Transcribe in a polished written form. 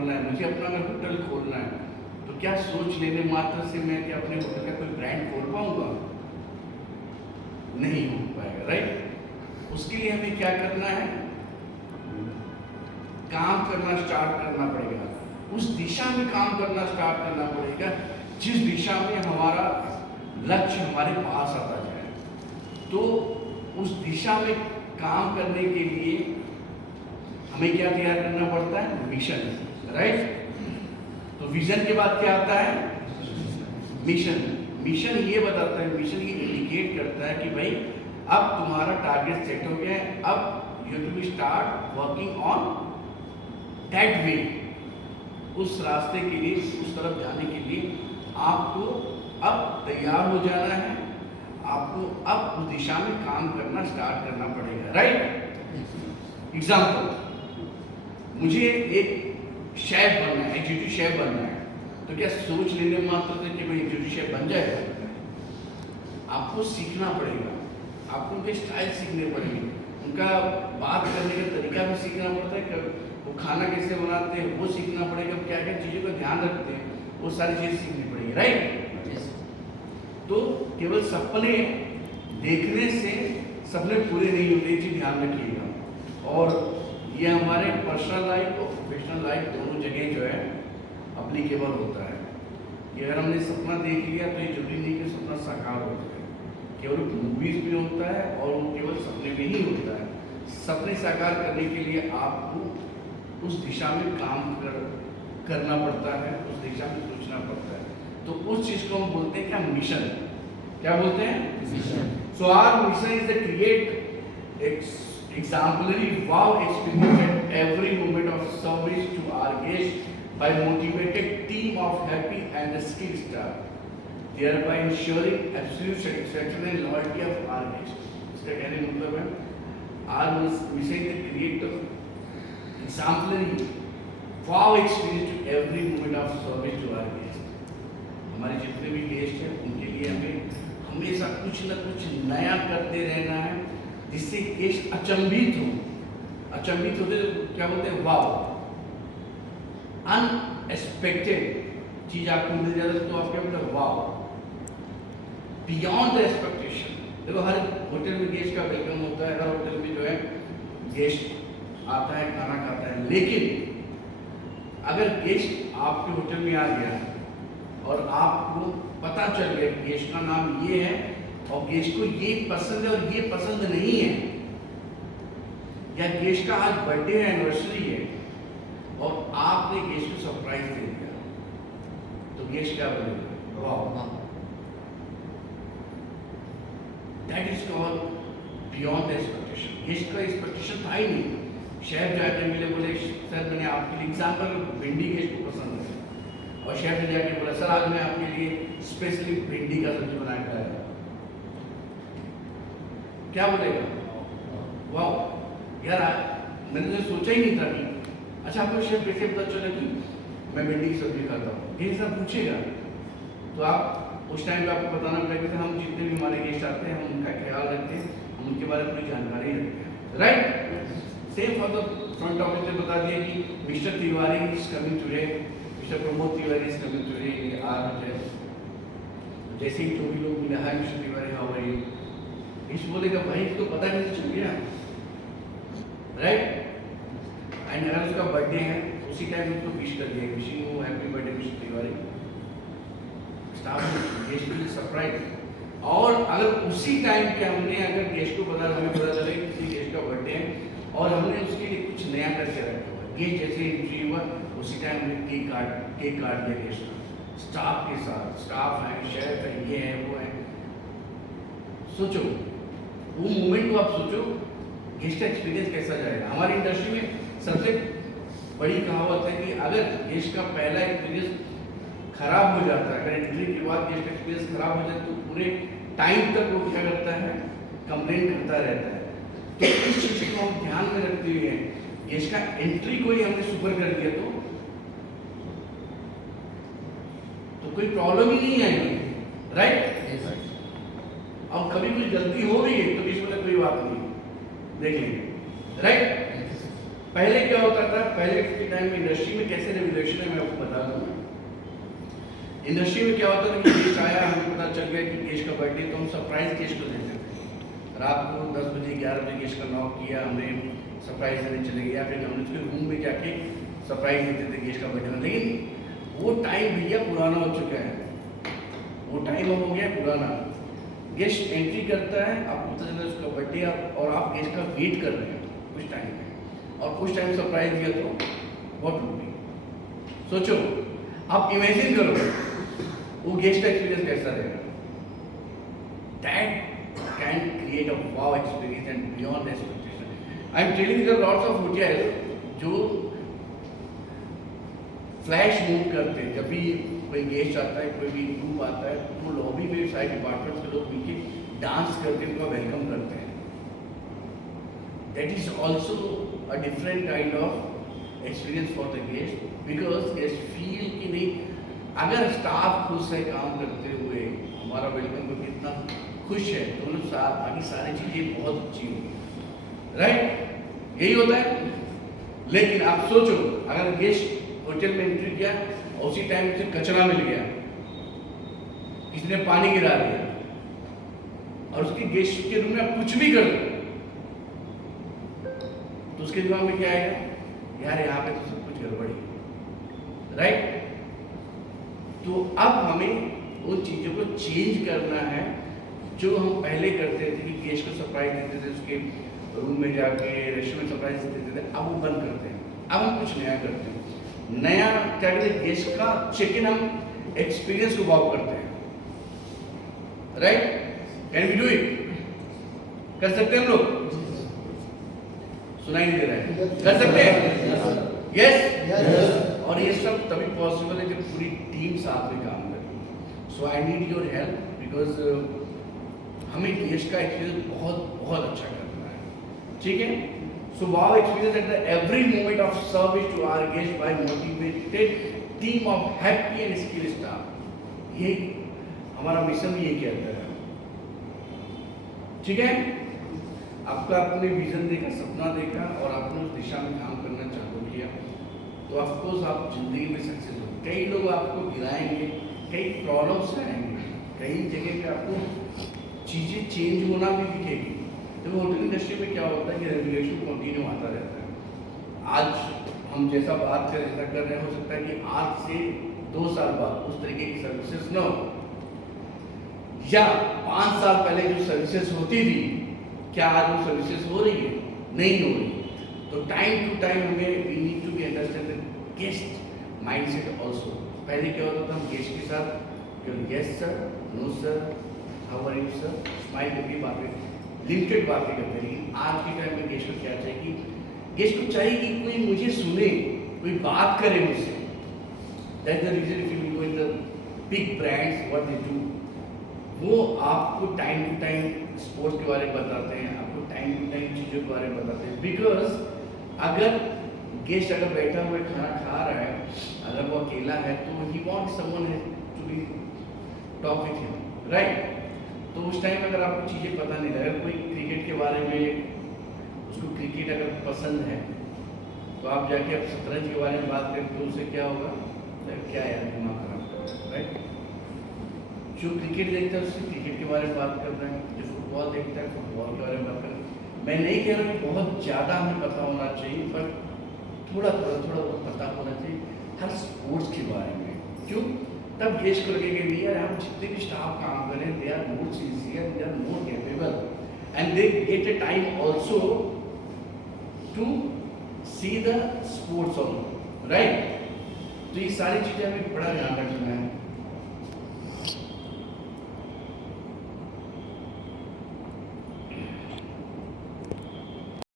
खोलना है, मुझे अपना अगर होटल खोलना है, तो क्या सोच लेने मात्र से मैं क्या अपने होटल का कोई ब्रांड खोल पाऊंगा? नहीं हो पाएगा, राइट? उसके लिए हमें क्या करना है? काम करना स्टार्ट करना पड़ेगा, उस दिशा में काम करना स्टार्ट करना पड़ेगा जिस दिशा में हमारा लक्ष्य हमारे पास आता जाए। तो उस दिशा में काम करने के लिए हमें क्या तैयार करना पड़ता है? Mission, right? तो विजन के बाद क्या आता है? मिशन। मिशन ये बताता है, मिशन ये इंडिकेट करता है कि भाई अब तुम्हारा टारगेट सेट हो गया है, अब you to be start working on that way. उस रास्ते के लिए, उस तरफ जाने के लिए आपको अब तैयार हो जाना है, आपको अब उस दिशा में काम करना स्टार्ट करना पड़ेगा, राइट? एग्जाम्पल, मुझे एक शेफ बनना है, एग्जीक्यूटिव शेफ बनना है, तो क्या सोच लेने मात्र से कि भाई एग्जीक्यूटिव शेफ बन जाएगा? आपको सीखना पड़ेगा, आपको उनके स्टाइल सीखने पड़ेंगे, उनका बात करने का तरीका भी सीखना पड़ता है, वो खाना कैसे बनाते हैं वो सीखना पड़ेगा, क्या क्या चीज़ों का ध्यान रखते हैं वो सारी चीज़ें सीखनी पड़ेगी, राइट? तो केवल सपने देखने से सपने पूरे नहीं होते, ये चीज़ ध्यान रखिएगा। और ये हमारे पर्सनल लाइफ और प्रोफेशनल लाइफ दोनों जगह जो है अप्लीकेबल होता है कि अगर हमने सपना देख लिया तो ये जरूरी नहीं कि सपना साकार हो जाए। केवल मूवीज में होता है और वो केवल सपने में ही होता है। सपने साकार करने के लिए आपको उस दिशा में काम करना पड़ता है, उस दिशा में सोचना पड़ता है। तो उस चीज को हम बोलते हैं क्या? मिशन। क्या बोलते हैं? Mission. So our mission is the create exemplary wow experience at every moment of service to our guests by motivated team of happy and skilled staff, thereby ensuring absolute satisfaction and loyalty of our guests. इसका कहने का मतलब है our mission is to create exemplary wow experience to every moment of service to our guests. हमारे जितने भी guest हैं उनके लिए हमें हमेशा कुछ न कुछ नया करते रहना है जिससे गेस्ट अचंभित हो। अचंभित होते तो क्या बोलते हैं? वाव, अनएक्सपेक्टेड चीज आपको मिल जाता है तो आप क्या बोलते हैं? वाव, बियॉन्ड द एक्सपेक्टेशन। देखो हर होटल में गेस्ट का वेलकम होता है, हर होटल में जो है गेस्ट आता है, खाना खाता है, लेकिन अगर गेस्ट आपके होटल में आ गया और आपको पता चल गया कि गेस्ट का नाम ये है और गेस्ट को ये पसंद है और ये पसंद नहीं है, या गेस्ट का आज बर्थडे है, एनिवर्सरी है और आपने गेस्ट को सरप्राइज दे दिया, तो गेस्ट क्या बोलेगा? वाह, that is called beyond expectation. Guest का एक्सपेक्टेशन था ही नहीं। शेफ जाके मिले, बोले सर मैंने आपके लिए एग्जाम्पल भिंडी गेस्ट को पसंद है, और शेफ ने जाके बोला सर आज मैं आपके लिए स्पेशली भिंडी का सब्जी बना के लाया। क्या बोलेगा? वाह यार, मैंने तो सोचा ही नहीं था कि अच्छा आपको शेफ कैसे पता चला कि मैं भिंडी की सब्जी खाता हूँ? ये सब पूछेगा तो आप उस टाइम पे आपको बताना पड़ेगा कि हम जितने भी हमारे गेस्ट आते हैं हम उनका ख्याल रखते हैं, हम उनके बारे में पूरी जानकारी रखते हैं, right? Same for the front office ने बता दिया कि mister Tiwari is coming today, mister Pramod Tiwari is coming today, ये आ रहे हैं। जैसे ही जो भी लोग मिले, hi mister Tiwari, how are you? इस बोलेगा भाई तो पता नहीं चल गया, राइट? एंड अगर उसका बर्थडे है उसी टाइम उसको विश कर दिया, wishing you happy birthday mister Tiwari, staff guest के लिए सरप्राइज। और अगर उसी टाइम पे हमने अगर गेस्ट को हमें पता चले किसी गेस्ट का बर्थडे है और हमने उसके लिए कुछ नया करके रखा हुआ, गेस्ट जैसे एंट्री हुआ उसी टाइम हमने केक काट दिया गेस्ट का, स्टाफ के साथ। स्टाफ है, शेफ है, ये है, वो है। सोचो वो मोमेंट को, आप सोचो गेस्ट का एक्सपीरियंस कैसा जाएगा। हमारी इंडस्ट्री में सबसे बड़ी कहावत है कि अगर गेस्ट का पहला एक्सपीरियंस खराब हो जाता है, अगर एंट्री के बाद गेस्ट का एक्सपीरियंस खराब हो जाए तो पूरे टाइम तक वो क्या करता है? कंप्लेन करता रहता है। तो इस चीज को हम ध्यान में रखते हुए गेस्ट का एंट्री को ही हमने सुपर कर दिया तो कोई प्रॉब्लम ही नहीं आएगी, राइट? अब कभी कुछ गलती हो रही है तो किसी बोले कोई बात नहीं, देख लेंगे, राइट? पहले क्या होता था, पहले के टाइम में इंडस्ट्री में कैसे रेगुलेशन है मैं आपको बता दूँ। इंडस्ट्री में क्या होता था कि गेस्ट आया, हमें पता चल गया कि गेस्ट का बर्थडे, तो हम सरप्राइज गेस्ट को देते थे। रात को 10 बजे 11 बजे गेस्ट का नॉक किया, हमने सरप्राइज देने चले गए, या फिर हमने उसके रूम में जाके सरप्राइज देते थे गेस्ट का बर्थडे। लेकिन वो टाइम भैया पुराना हो चुका है, वो टाइम अब हो गया पुराना। गेस्ट एंट्री करता है, आपको पता चला उसका बर्थडे, और आप गेस्ट का वेट कर रहे हैं कुछ टाइम में, और कुछ टाइम सरप्राइज दिया तो व्हाट वुड बी। सोचो, आप इमेजिन करो वो गेस्ट का एक्सपीरियंस कैसा रहेगा। That can create a wow experience and beyond expectation. I am telling there lots of hotel जो फ्लैश मूव करते हैं, जब भी कोई गेस्ट आता है, कोई भी ग्रुप आता है, तो लॉबी में सारे डिपार्टमेंट्स के लोग मिलकर डांस करके उनका वेलकम करते हैं। That is also a different kind of experience for the guest, because guest feel कि नहीं, अगर स्टाफ खुश है काम करते हुए, हमारा वेलकम को कितना खुश है, तो मतलब बाकी सारी चीज़ें बहुत अच्छी होगी, राइट? यही होता है। लेकिन आप सोचो, अगर गेस्ट होटल में एंट्री किया और उसी टाइम से कचरा मिल गया, किसी ने पानी गिरा दिया, और उसके गेस्ट के रूम में आप कुछ भी कर दो, तो उसके दिमाग में क्या आएगा, यार यहाँ पे तो सब कुछ गड़बड़ी है, राइट? तो अब हमें उन चीज़ों को चेंज करना है जो हम पहले करते थे, कि गेस्ट को सरप्राइज देते थे, उसके रूम में जाके रेस्टोरेंट में सरप्राइज देते थे। अब वो बंद करते हैं, अब हम कुछ नया करते हैं। नया क्या कहते हैं, गेस्ट का चेक इन, हम एक्सपीरियंस को वाव करते हैं, right? Can we do it? कर सकते हैं हम लोग? सुनाई नहीं दे रहा है, कर सकते हैं? यस। और ये सब तभी पॉसिबल है जब पूरी टीम साथ में काम करे। So I need your help, because हमें गेस्ट का एक्सपीरियंस बहुत अच्छा करना है, ठीक है? So wow experience at the every moment of service to our guest by motivated team of happy and skill staff. ये हमारा मिशन भी ये कहता है, ठीक है? आपका अपने विजन देखा, सपना देखा, और आपने उस दिशा में काम करना चालू किया, तो ऑफकोर्स आप जिंदगी में सक्सेस हो। कई लोग आपको गिराएंगे, कई प्रॉब्लम्स आएंगे, कई जगह पे आपको चीज़ें चेंज होना भी दिखेगी। तो होटल इंडस्ट्री में क्या होता है कि रेगुलेशन कंटिन्यू आता रहता है। आज हम जैसा बात कर रहे हैं, हो सकता है कि आज से 2 साल बाद उस तरीके की सर्विसेज न हो, या 5 साल पहले जो सर्विसेज होती थी, क्या आज वो सर्विसेज हो रही है? नहीं हो रही। तो टाइम टू टाइम हमें we need to be understand the guest mindset also. पहले क्या होता था, हम गेस्ट के साथ yes sir, no sir, how are you sir, smile करके बातें, लिमिटेड बातें करते हैं। लेकिन आज के टाइम में गेस्ट को क्या चाहिए, कि गेस्ट को चाहिए कि कोई मुझे सुने, कोई बात करे मुझसे। That's the reason if you go in the big brands what they do, वो आपको टाइम टू टाइम स्पोर्ट्स के बारे में बताते हैं, आपको टाइम टू टाइम चीज़ों के बारे में बताते हैं। बिकॉज अगर गेस्ट अगर बैठा हुआ खाना खा रहा है, अगर वो अकेला है, तो he want someone to be talk with him, right? तो उस टाइम अगर आपको चीज़ें पता नहीं लगे, कोई क्रिकेट के बारे में, उसको क्रिकेट अगर पसंद है, तो आप जाके अब शतरंज के बारे में बात करें, तो उससे क्या होगा, क्या यार दिमाग खराब, राइट? जो क्रिकेट देखता है उससे क्रिकेट के बारे में बात कर रहे हैं, जो फुटबॉल देखता है फुटबॉल के बारे में बात कर रहे हैं। मैं नहीं कह रहा कि बहुत ज़्यादा हमें पता होना चाहिए, पर थोड़ा बहुत पता होना चाहिए हर स्पोर्ट्स के बारे में। क्यों? तब गेस्ट को लगेगा नहीं यार, हम जितने भी स्टाफ काम करें, they are more sincere, they are more capable, and they get a time also to see the sports also, right? तो ये सारी चीज़ें हमें बड़ा ध्यान रखना है।